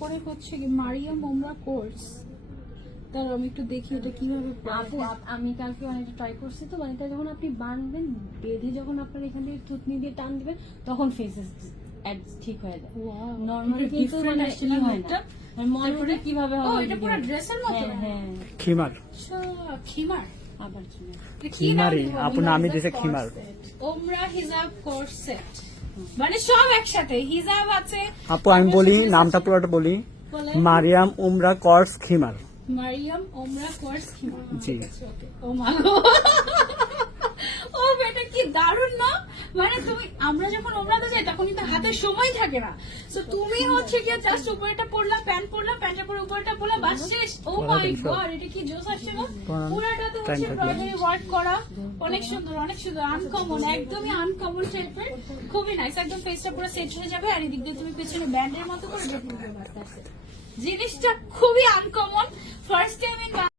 পরে হচ্ছে কি মারিয়াম ওমরা কোর্স, তার আমি একটু দেখি এটা কিভাবে আপু আমি কালকে অনেকটা ট্রাই করছি তো, মানে এটা যখন আপনি বাঁধবেন বেঁধে যখন আপনার এখান থেকে থুতনি দিয়ে টান দিবেন তখন ফেসেস ঠিক হয়ে যায়। নরমালি কিন্তু মানে ই হয় না, মানে মনে হয় কিভাবে ও হবে। এটা পুরো ড্রেসের মতো। হ্যাঁ খিমার আচ্ছা খিমার, আবার জন্য এটা কি খিমারি, নাম? আপু নামই দিয়েছে খিমার। ওমরা হিজাব কোর্স সেট, মানে সব একসাথে হিজাব আছে। আপু আমি বলি নামটা পুরোটা বলি, বলে মারিয়াম উমরা কোর্স খিমার। মারিয়াম ওমরা কোর্স খিমার। জি। ও মা গো, ও বেটা কি দারুণ না, মানে তুমি আমরা যখন ওমরাতে যাই তখন কিন্তু হাতে সময় থাকে না, তো তুমি হচ্ছে কি জাস্ট উপরেটা পরলা, প্যান্ট পরলা, প্যান্টের পরে উপরেটা পরলা, বাস শেষ। ও মাই গড, এটা কি জোস আসছে না। পুরাটাতে হচ্ছে এমব্রয়ডারি ওয়ার্ক করা, অনেক সুন্দর অনেক সুন্দর, আনকমন, একদমই আনকমন টাইপের, খুবই নাইস। একদম ফেসটা পুরো সেট হয়ে যাবে, আর এদিক দিয়ে তুমি পেছনে ব্যান্ডের মতো করে জিনিসটা খুবই আনকমন। ফার্স্টে